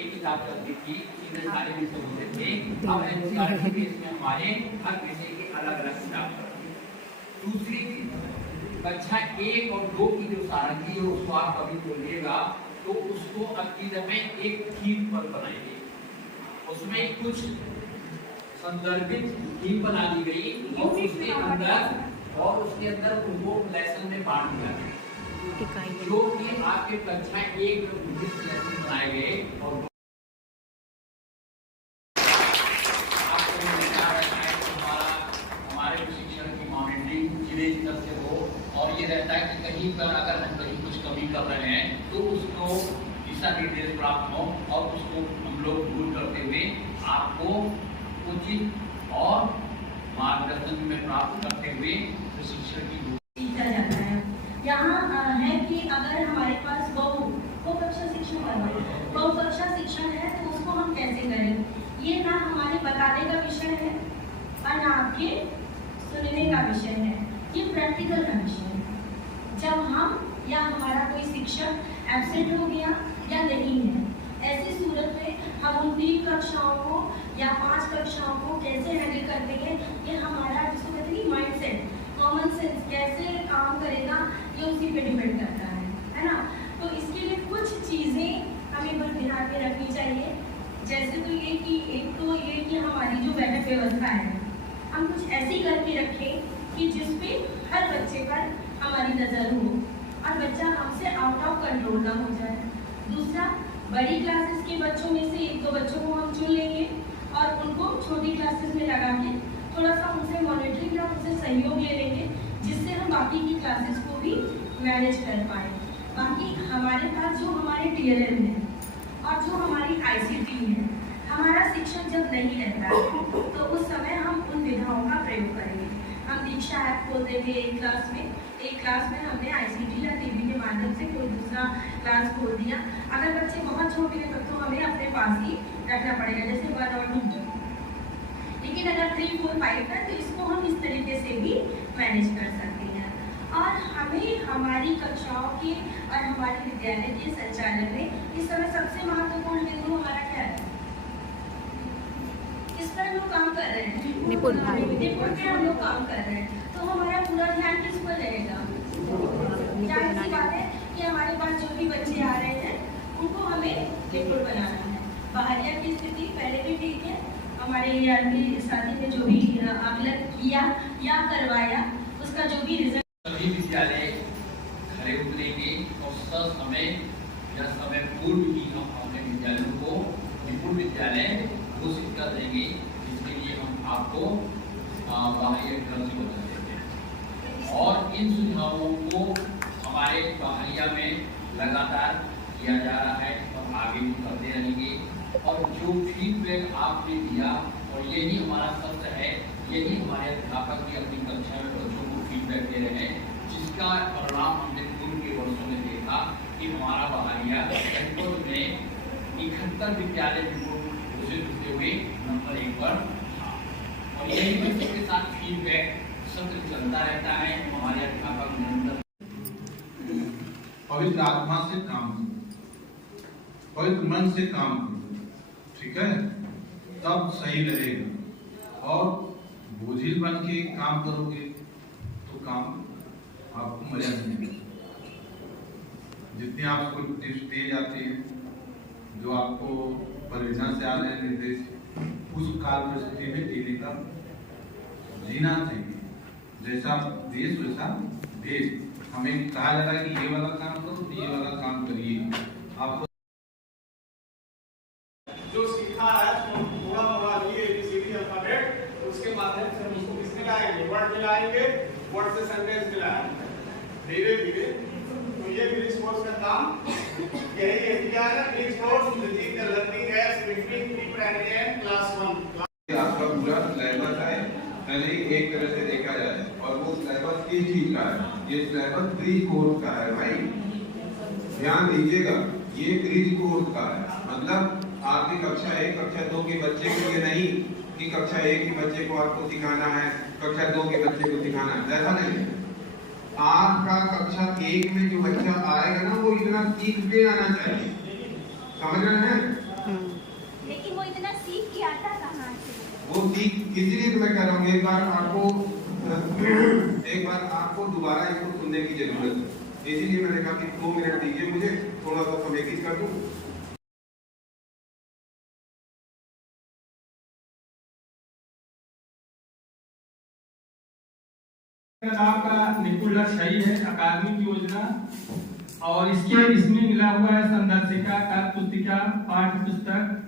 किताब चलती थी, इतने सारे विषय होते थे। अब एनसीईआरटी के केस में हमारे हर विषय की अलग अलग किताब चलती है। दूसरी चीज, कक्षा 1 और 2 की जो सारंगी है उसको आप कभी बोलिएगा तो उसको अकीदत में एक थीम पर बनाएंगे, उसमें कुछ संदर्भित थीम बना दी गई और उसके अंदर उनको लेसन में बांट दिया गया, जो कि आपके कक्षा 1 में बुद्धिस्ट लेसन बनाए गए और हमारे शिक्षण की मॉनिटरिंग जिले स्तर से हो, और ये रहता है कि कहीं पर अगर हम कहीं कुछ कमी कर रहे हैं तो उसको दिशा निर्देश प्राप्त हो और उसको हम लोग दूर करते हुए आपको उचित और मार्गदर्शन में प्राप्त करते हुए प्रशिक्षण की जाता है। यहाँ है कि अगर हमारे पास बहु कक्षा शिक्षण है तो उसको हम कैसे करें, ये ना हमारे बताने का विषय है और ना आपके सुनने का विषय है, ये प्रैक्टिकल का विषय है। जब हम या हमारा कोई शिक्षक एब्सेंट हो गया या नहीं है, ऐसी सूरत में हम उन 3 कक्षाओं को या 5 कक्षाओं को कैसे हैंडल कर देंगे, ये हमारा जिसको कहते हैं माइंडसेट, कॉमन सेंस कैसे काम करेगा, ये उसी पे डिपेंड करता है ना। तो इसके लिए कुछ चीज़ें हमें बस ध्यान में रखनी चाहिए। जैसे तो ये कि एक तो ये कि हमारी जो बैठक व्यवस्था है हम कुछ ऐसी करके रखें कि जिसपे हर बच्चे पर हमारी नज़र हो और बच्चा हमसे आउट ऑफ कंट्रोल ना हो जाए। दूसरा, बड़ी क्लासेस के बच्चों में से 1-2 बच्चों को हम चुन लेंगे और उनको छोटी क्लासेस में लगा के थोड़ा सा उनसे मॉनिटरिंग या उनसे सहयोग ले लेंगे, जिससे हम बाकी की क्लासेस को भी मैनेज कर पाए। बाकी हमारे पास जो हमारे TLM है और जो हमारी ICT है, हमारा शिक्षक जब नहीं रहता है तो उस समय हम उन विधाओं का प्रयोग करेंगे। हम दीक्षा ऐप खोल देंगे एक क्लास में हमने ICT या TV के माध्यम से कोई दूसरा क्लास खोल दिया। अगर बच्चे बहुत छोटे हैं तब तो हमें अपने पास ही रखना पड़ेगा, जैसे 1 और 2। लेकिन अगर 3, 4, 5 है तो इसको हम इस तरीके से भी मैनेज कर सकते हैं। और हमें हमारी कक्षाओं के और हमारे विद्यालय के संचालन में इस समय सबसे महत्वपूर्ण बिंदु हमारा क्या है, किस पर हम लोग काम कर रहे हैं, निपुण पे हम लोग काम कर रहे हैं। तो हमारा पूरा ध्यान किस पर रहेगा, जाहिर सी बात है कि हमारे पास जो भी बच्चे आ रहे हैं उनको हमें निपुण बनाना है। बाहरिया की स्थिति पहले भी ठीक है, हमारे ERP शादी में जो भी आकलन किया या करवाया उसका जो भी रिजल्ट, सभी विद्यालय खड़े उतरेंगे और समय या समय पूर्व ही हम अपने विद्यालयों को निपुण विद्यालय घोषित कर देंगे, जिसके लिए हम आपको बाहरी क्रम से बता देते हैं। और इन सुझावों को हमारे बाहरिया में लगातार किया जा रहा है और आगे भी करते रहेंगे। और जो फीडबैक आपने दिया, और यही हमारा सत्य है, यही हमारे अध्यापक भी अपनी कक्षा में बच्चों को फीडबैक दे रहे हैं, जिसका परिणाम हमने पूर्व के वर्षों में देखा कि हमारा बाहरिया जनपद में 71 विद्यालय घोषित होते हुए नंबर 1 पर था। और यही बच्चों के साथ फीडबैक सत्र चलता रहता है। हमारे अध्यापक निरंतर पवित्र आत्मा से काम करो, पवित्र मन से काम करो, ठीक है, तब सही रहेगा। और बोझिल बन के काम करोगे तो काम आपको मजा नहीं आएगा। जितने आपको टिप्स दिए जाते हैं, जो आपको परियोजना से आ रहे हैं निर्देश, उस काल परिस्थिति में जीना चाहिए। जैसा देश वैसा देश। हमें कहा जा रहा है कि ये वाला काम करो, ये वाला काम करिए। आपको जो सीखा है थोड़ा लिए ABCD अल्फाबेट, उसके माध्यम से हम उसको किस मिलाएंगे, वर्ड मिलाएंगे, वर्ड से सेंटेंस मिलाएंगे धीरे धीरे। तो ये ब्रिज कोर्स का काम यही है किया है। Bridge course with the learning age between preprimary and class 1। आपका पूरा सिलेबस है, पहले एक तरह से देखा जाए, और वो सिलेबस किस चीज का है, ये सिलेबस प्री कोर्स का है भाई, ध्यान दीजिएगा, ये प्री कोर्स का है। मतलब आपकी कक्षा 1 कक्षा 2 के बच्चे के लिए नहीं कि कक्षा 1 के बच्चे को आपको सिखाना है, कक्षा 2 के बच्चे को सिखाना है, ऐसा नहीं है। आपका कक्षा 1 में जो बच्चा आएगा ना, वो इतना सीख के आना चाहिए, समझ रहे हैं। वो ठीक इसीलिए तो मैं कह रहा हूँ एक बार आपको दोबारा इसको सुनने की जरूरत है। इसीलिए मैंने कहा कि 2 मिनट दीजिए मुझे, थोड़ा सा समेकित कर दूं। का निकुल लक्ष्य ही है अकादमिक योजना, और इसमें मिला हुआ है संदर्शिका, कार्य पुस्तिका, पाठ्य पुस्तक,